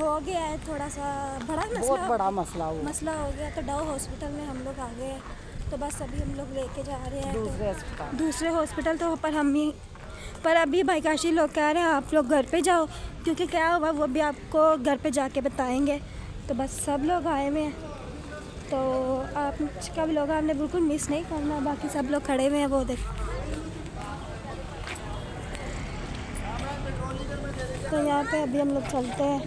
हो गया है थोड़ा सा बड़ा मसला, बहुत बड़ा मसला हो गया। तो डाउ हॉस्पिटल में हम लोग आ गए हैं। तो बस अभी हम लोग लेके जा रहे हैं दूसरे हॉस्पिटल। तो पर अभी भाई काशी लोग कह रहे हैं आप लोग घर पे जाओ, क्योंकि क्या हुआ वो भी आपको घर पे जाके बताएंगे। तो बस सब लोग आए हुए हैं, तो आपका भी लोग आपने बिल्कुल मिस नहीं करना। बाकी सब लोग खड़े हुए हैं, वो देख। तो यहाँ पे अभी हम लोग चलते हैं।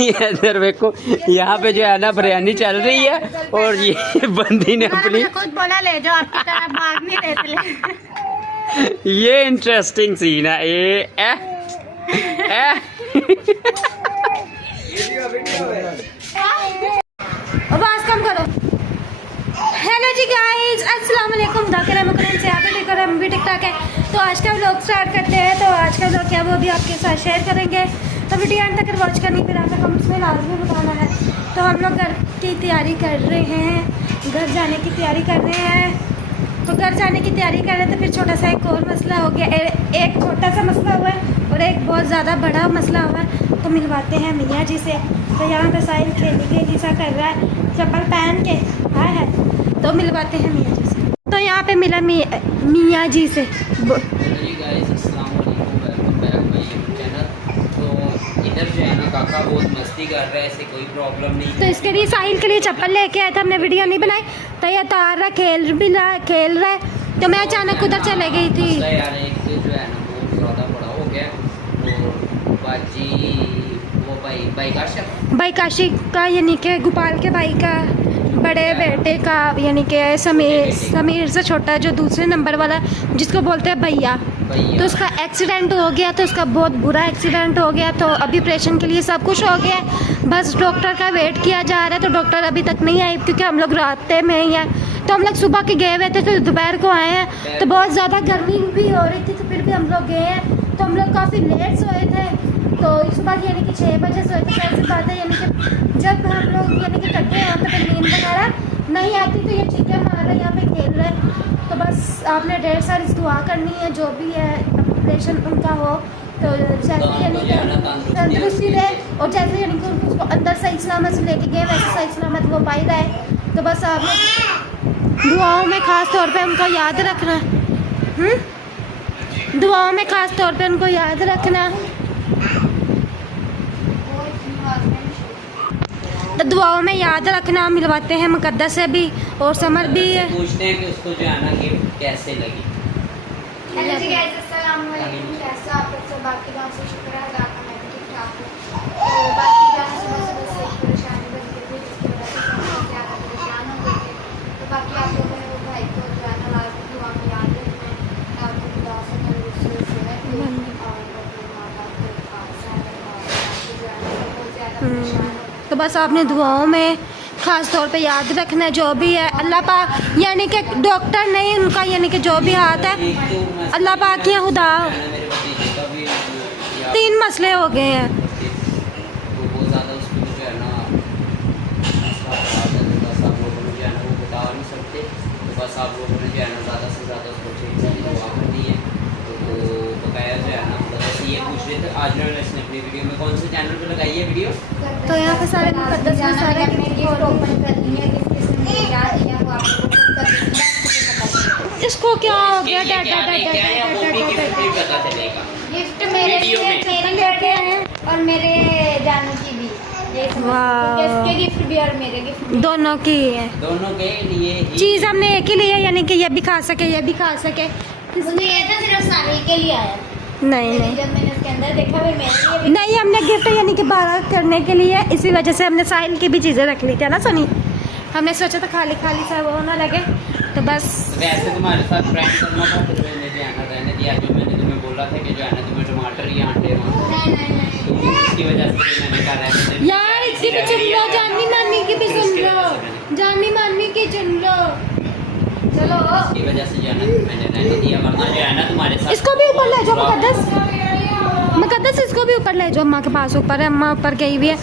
इधर देखो, यहाँ पे जो है ना बिरयानी चल रही है और ये बंदी ने अपनी खुद बोला ले जाओ, आपकी तरह भाग नहीं देते। ये इंटरेस्टिंग सीन है ये आवाज़ कम करो। हेलो जी गाइस, अस्सलाम वालेकुम। से आप लेकर हम भी ठीक ठाक है। तो आज का व्लॉग स्टार्ट करते हैं। तो आज का व्लॉग क्या वो भी आपके साथ शेयर करेंगे, तो वीडियो अंत तक वॉच करनी, फिर आकर हम उसमें लाजमी बताना है। तो हम लोग घर की तैयारी कर रहे हैं, घर जाने की तैयारी कर रहे हैं। तो घर जाने की तैयारी कर रहे थे, फिर छोटा सा एक और मसला हो गया। एक छोटा सा मसला हुआ है और एक बहुत ज़्यादा बड़ा मसला हुआ है। तो मिलवाते हैं मियाँ जी से। तो यहाँ पे साहिल खेली सा कर रहा है, चप्पल पहन के आया है। तो मिलवाते हैं मियाँ जी से। तो यहाँ पे मिला मियाँ जी से। इधर जो है ना काका बहुत मस्ती कर रहा है, ऐसे कोई प्रॉब्लम नहीं। तो इसके लिए साहिल के लिए चप्पल लेके आए थे, हमने वीडियो नहीं बनाई। तो ये तार रहा, खेल रहा है। तो मैं अचानक उधर चले गई थी। यार एक जो है ना बहुत ज़्यादा बड़ा हो गया, और बाजी वो भाई काशी का यानी कि गोपाल के भाई का बड़े बेटे का, यानी कि समीर से छोटा, जो दूसरे नंबर वाला जिसको बोलते हैं भैया। तो उसका एक्सीडेंट हो गया, तो उसका बहुत बुरा एक्सीडेंट हो गया। तो अभी ऑपरेशन के लिए सब कुछ हो गया, बस डॉक्टर का वेट किया जा रहा है। तो डॉक्टर अभी तक नहीं आई, क्योंकि हम लोग रात में ही हैं। तो हम लोग सुबह के गए हुए थे, तो दोपहर को आए हैं। तो बहुत ज़्यादा गर्मी भी हो रही थी, तो फिर भी हम लोग गए हैं। तो हम लोग काफ़ी लेट सोए थे, तो सुबह यानी कि 6 बजे सोए थे। ऐसी बात है, यानी कि जब हम लोग यानी कि करते हैं तो फिर नींद वगैरह नहीं आती। तो ये चीज़ें हमारे यहाँ पे खेल रहे हैं। तो बस आपने ढेर सारी दुआ करनी है, जो भी है ऑपरेशन उनका हो तो जैसे यानी कि तंदुरुस्ती रहे, और जैसे यानी कि उसको अंदर सही सलामत से लेके गए, वैसे सही सलामत वो पाई रहे। तो बस आप दुआओं में ख़ास तौर पे उनको याद रखना। दुआओं में ख़ास तौर पे उनको याद रखना। तो दुआओं में याद रखना। मिलवाते हैं मुकद्दस से भी, और समर भी है। पूछते हैं कि उसको जो है ना गिफ्ट कैसे लगी। हेलो जी गाइस, अस्सलाम वालेकुम। कैसा आप लोग सब? बाकी बात से शुक्र है अल्लाह का, मैं भी ठीक ठाक हूँ। तो बाकी जाने सुबह सुबह से एक परेशानी बन गई थी, जिसकी वजह से हम ज़्यादा परेशान हो गए थे। तो बाकी आप लोगों ने वो भाई को जो है ना लाजमी दुआ में याद रखना है, ताकि खुदा से तंदुरुस्ती से रखे और अपने माँ बाप को जो है ना बहुत ज़्यादा परेशान हो। तो बस आपने दुआओं में ख़ास तौर पे याद रखना है, जो भी है अल्लाह पाक, यानी कि डॉक्टर नहीं उनका, यानी कि जो भी हाथ है अल्लाह पाक की खुदा। 3 मसले हो गए हैं। बहुत ज़्यादा उसको जो है ना बस आप लोगों ने जो है ना वो बता नहीं सकते। तो बस आप लोगों ने जो है ना ज़्यादा से ज़्यादा उसको ठीक दुआ करनी है। तो बकाया जो है ना बस ये पूछ रहे थे आज मैंने अपनी वीडियो में कौन से चैनल पर लगाई है वीडियो। तो यहाँ पे सारे मुकद्दस में सारे गिफ्ट ओपन कर दिए, किस किस्म ने क्या दिया वो आप लोगों को पता चलेगा। इसको क्या हो गया? पता चलेगा। गिफ्ट मेरे लिए, मेरे बेटे हैं और मेरे जानू की भी। ये वाह। इसके गिफ्ट भी और मेरे गिफ्ट भी। दोनों की है, दोनों के लिए ही चीज़ हमने एक ही ली है, यानी कि ये भी खा सके ये भी खा सके। मुझे ये तो सिर्फ साहिल के लिए आया। नहीं जब मैंने उसके अंदर देखा फिर मेरे लिए भी। नहीं, हमने गिफ्ट यानी कि 12 करने के लिए, इसी वजह से हमने साहिल की भी चीज़ें रख ली थी ना सोनी। हमने सोचा था खाली खाली सा वो ना लगे, तो बस। वैसे तुम्हारे साथ प्रैंक करना था, फिर मैंने जो है ना रहने दिया। जो मैंने तुम्हें बोला था कि जो है ना तुम्हें टमाटर या अंडे तो इसकी वजह से मैंने कहा रहने दे। यार इसकी भी सुन लो, जानवी मामी की भी सुन लो, जानवी मामी की सुन लो। चलो इसकी वजह से जो है ना मैंने रहने दिया, वरना जो है ना तुम्हारे साथ। इसको भी ऊपर ले जाओ मुकद्दस, इसको भी ऊपर ले जाओ। अम्मा के पास ऊपर है, अम्मा ऊपर गई हुई है।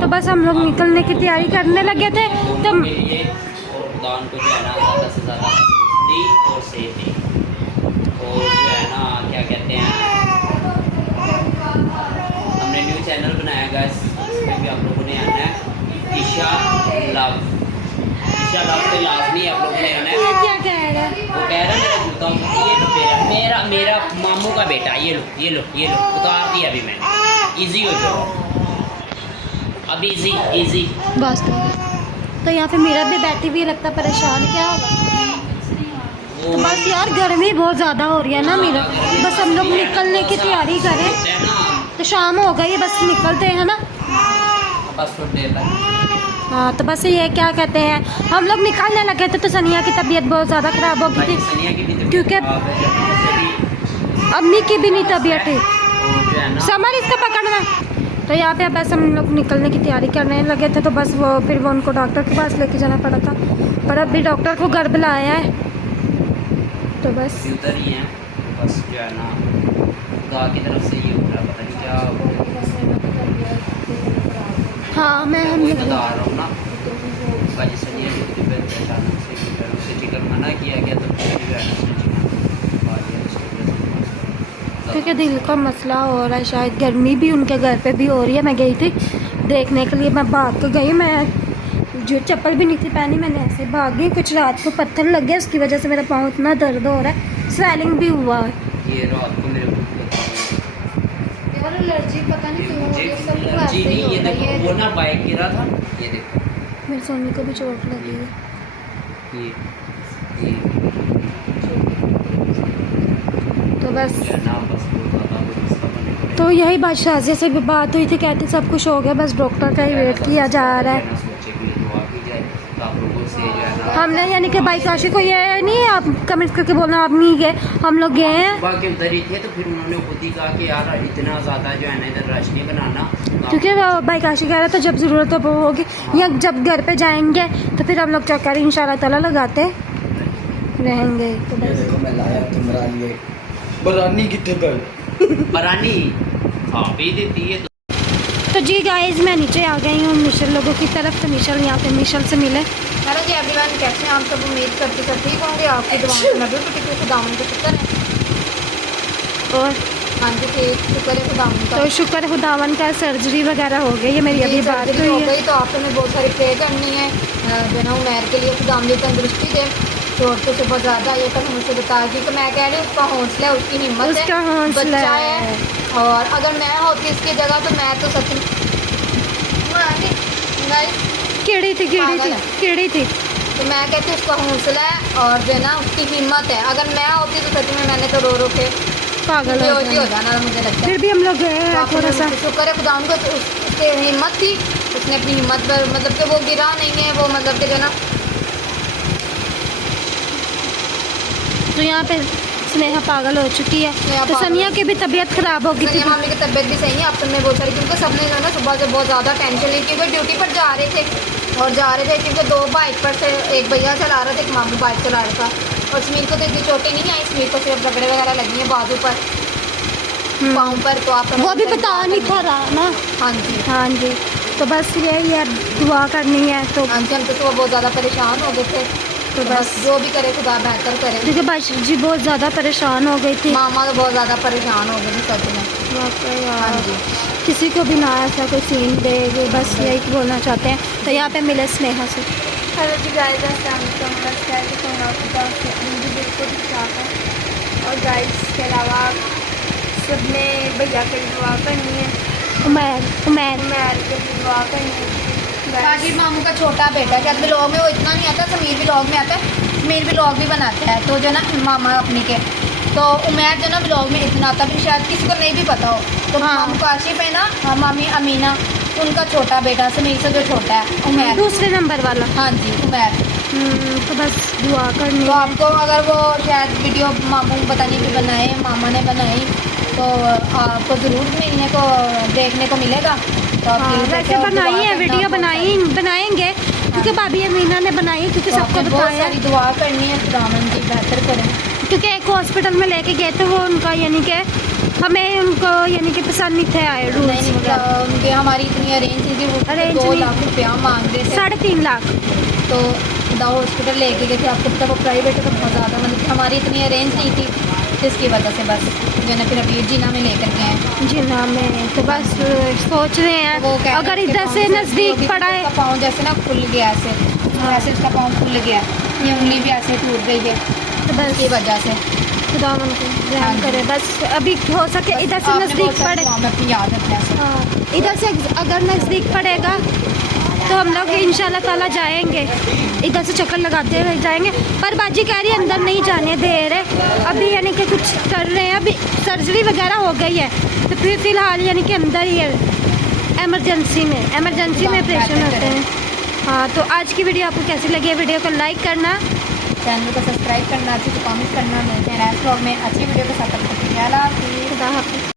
तो बस हम लोग निकलने की तैयारी करने लगे थे। तो और खुदा उनको जो है ना ज़्यादा से ज़्यादा दी और सेहत दी। कहते हैं, हमने न्यू चैनल बनाया गाइस, इसमें भी आप लोगों ने आना है ईशा लव पे लाजमी आप लोगों ने आना है। क्या कहेगा? वो कह रहा है मेरा जूता ये लो, मेरा मेरा मामू का बेटा, ये लो उतार दिया अभी मैंने। इजी हो जाओ अब, इजी बस तो यहाँ पे मेरा भी बैठी हुई लगता परेशान, क्या होगा? तो बस यार गर्मी बहुत ज़्यादा हो रही है ना मेरा, बस हम लोग निकलने की तैयारी करें, तो शाम हो गई बस निकलते हैं ना। बस थोड़ी देर तक। हाँ तो बस ये क्या कहते हैं, हम लोग निकलने लगे थे तो सनिया की तबीयत बहुत ज़्यादा ख़राब हो गई थी, क्योंकि अम्मी की भी नहीं तबीयत है। समर इसको पकड़ना। तो यहाँ पे बस हम लोग निकलने की तैयारी करने लगे थे, तो बस फिर वो उनको डॉक्टर के पास लेके जाना पड़ा था, पर अभी डॉक्टर को घर बुलाया है, तो बस उधर ही है। बस जो है ना खुदा की तरफ से ये हो रहा, पता नहीं क्या हो रहा। हाँ मैं हम वही बता रहा हूँ ना, बाजी सनिया की तबीयत अचानक से उसे चिकन मना किया गया, तो फिर जो है ना उसने चिकन खा लिया उसकी वजह से। क्योंकि दिल का मसला हो रहा है, शायद गर्मी भी उनके घर पे भी हो रही है। मैं गई थी देखने के लिए, मैं भाग के गई, मैं जो चप्पल भी नहीं थी पहनी, मैंने ऐसे भाग गई, कुछ रात को पत्थर लग गया, उसकी वजह से मेरा पाँव इतना दर्द हो रहा है, स्वेलिंग भी हुआ है। ये रात को मेरे को यार एलर्जी पता नहीं क्यों हो रही है, सब एलर्जी नहीं, ये देखो वो ना बाइक गिरा था, ये देखो मेरे सोनी को भी चोट लगी है। ये तो बस जो है ना बस बहुत ज़्यादा वो मसला बने पड़े। तो यही बात शाजिया से भी बात हुई थी, कहती सब कुछ हो गया, बस डॉक्टर का ही वेट किया जा रहा है। सोचे कि दुआ की जाए तो आप लोगों से जो है ना, हमने यानी कि बाइक काशी को ये नहीं आप कमेंट करके बोलना आप नहीं गए, हम लोग गए हैं, सुबह के उधर ही थे, तो फिर उन्होंने खुद ही कहा कि यार इतना ज़्यादा जो है ना इधर रश नहीं बनाना, क्योंकि वो बाइक काशी कह रहा था जब ज़रूरत हो वो होगी, या जब घर पे जाएंगे तो फिर हम लोग चक्कर इंशाल्लाह ताला लगाते रहेंगे। तो ये बस देखो मैं लाया तुम्हारा लिए बरानी कितने गए बरानी हाँ भी देती है। तो जी गाइस मैं नीचे आ गई हूँ मिशल लोगों की तरफ, तो मिशल यहाँ पे मिशल से मिले। हेलो जी एवरीवन, कैसे हैं आप सब? उम्मीद करते सब ठीक होंगे, आपकी दुआओं से मैं भी ठीक हूँ, खुदावन का शुक्र है। और हाँ जी ठीक, शुक्र है खुदावन का। तो शुक्र खुदावन का सर्जरी वगैरह हो गई है, मेरी अभी बात सर्जरी हो हुई है। गई, तो आपको मैं बहुत सारी प्रे करनी है जो ना उमैर के लिए, खुदावन की तंदुरुस्ती दे, चोट तो से बहुत ज़्यादा ये कल मुझसे बता दी, तो मैं कह रही हूँ उसका हौसला है, उसकी हिम्मत है, उसका हौसला बच्चा है। है। और अगर मैं होती इसकी जगह तो मैं तो सच में केड़ी थी तो मैं कहती हूँ उसका हौसला है और जो है ना उसकी हिम्मत है। अगर मैं होती तो सच में मैंने तो रो रो के पागल बेहोशी हो जाना, मुझे लगता है। फिर भी हम लोग गए तो हैं आपने थोड़ा सा। शुक्र है खुदा उनको, उसकी हिम्मत थी, उसने अपनी हिम्मत पर मतलब कि वो गिरा नहीं है, वो मतलब कि जो ना। तो यहाँ पे स्नेहा पागल हो चुकी है, स्नेहा तो पागल सनिया की भी तबीयत खराब हो गई थी। सनिया मामी की तबीयत भी सही है, आप सबने बहुत सारी, क्योंकि सबने जो है ना सुबह से बहुत ज़्यादा टेंशन ली, क्योंकि ड्यूटी पर जा रहे थे क्योंकि 2 बाइक पर से, एक भैया चला रहा था, एक मामू बाइक चला रहा था। और समीर को तो इतनी चोटें नहीं आई, समीर को सिर्फ रगड़े वगैरह लगी हैं बाजू पर, पाँव पर। तो आप वो भी बता नहीं था रहा ना। हाँ जी तो बस यही है, दुआ करनी है। तो हाँ जी, हम तो सुबह बहुत ज़्यादा परेशान हो गए थे, तो बस जो भी करे खुदा बेहतर करे, क्योंकि बाशी जी बहुत ज़्यादा परेशान हो गई थी। मामा तो बहुत ज़्यादा परेशान हो गई थी सच में। वाकई हाँ यार, जी किसी को भी ना ऐसा कोई सीन दे, ये बस यही बोलना चाहते हैं। तो यहाँ पे मिले स्नेहा से। हेलो जी गाइस, बिल्कुल ठीक है। और गाइस के अलावा सबने भैया के लिए दुआ करनी है, उमैर उमैर के लिए दुआ करनी है। राजीव मामू का छोटा बेटा, जब व्लॉग में वो इतना नहीं आता, समीर व्लॉग में आता है, समीर व्लॉग भी बनाता है, तो जो ना मामा अपनी के, तो उमैर जो ना व्लॉग में इतना आता भी शायद किसी को नहीं भी पता हो। तो हाँ। मामू काशिफ है ना, मामी अमीना, उनका छोटा बेटा समीर से जो छोटा है उमैर। दूसरे नंबर वाला। हाँ जी उमैर। तो बस दुआ करनी तो है। आपको अगर वो शायद वीडियो मामू पता नहीं भी बनाए, मामा ने बनाई, तो आपको ज़रूर मिलने को देखने को मिलेगा। तो आप हाँ, प्लीज़ वैसे देखो, बनाई दुआ है, करना वीडियो बहुत बनाएंगे, क्योंकि भाभी अमीना ने बनाई, क्योंकि तो सबको आपने बहुत बताया। सारी दुआ करनी है, खुदावन जी बेहतर करें। क्योंकि एक हॉस्पिटल में लेके गए थे, वो उनका यानी कि हमें उनको यानी कि पसंद नहीं थे आए रूल्स नहीं वगैरह। उनके हमारी इतनी अरेंज थी कि वो Arrange 2 नहीं। लाख रुपया मांग रहे थे, 3.5 लाख। तो खुदा हॉस्पिटल लेके गए थे। आपको पता वो प्राइवेट तो बहुत ज़्यादा, मतलब कि हमारी इतनी अरेंज नहीं थी, तो इसकी वजह से बस जो ना फिर अभी जिना में लेकर के हैं। जी ना मैं तो बस सोच रहे हैं तो वो कह रहे अगर हैं कि इधर पाँव से भी नज़दीक पड़ा है। उसका पाँव जैसे ना खुल गया ऐसे, ऐसे उसका पाँव खुल गया, ये उंगली भी ऐसे टूट गई है तो बस इसकी वजह से। खुदा उनको हाँ रहम जी। करे, बस अभी हो सके इधर से आपने नज़दीक बहुत सारी पड़े। दुआ में अपनी याद रखना है। हाँ, इधर से अगर नज़दीक पड़ेगा तो हम लोग इंशाल्लाह ताला जाएंगे, इधर से चक्कर लगाते हुए जाएंगे। पर बाजी कह रही है अंदर नहीं जाने दे रहे अभी, यानी कि कुछ कर रहे हैं, अभी सर्जरी वगैरह हो गई है तो फिर फ़िलहाल यानी कि अंदर ही है, एमरजेंसी में ऑपरेशन होते हैं। हाँ, तो आज की वीडियो आपको कैसी लगी है, वीडियो को लाइक करना, चैनल को सब्सक्राइब करना, अच्छे से कमेंट करना। मिलते हैं नेक्स्ट व्लॉग में अच्छी वीडियो के साथ। तब तक के लिए अल्लाह हाफ़िज़। खुदा हाफिज़।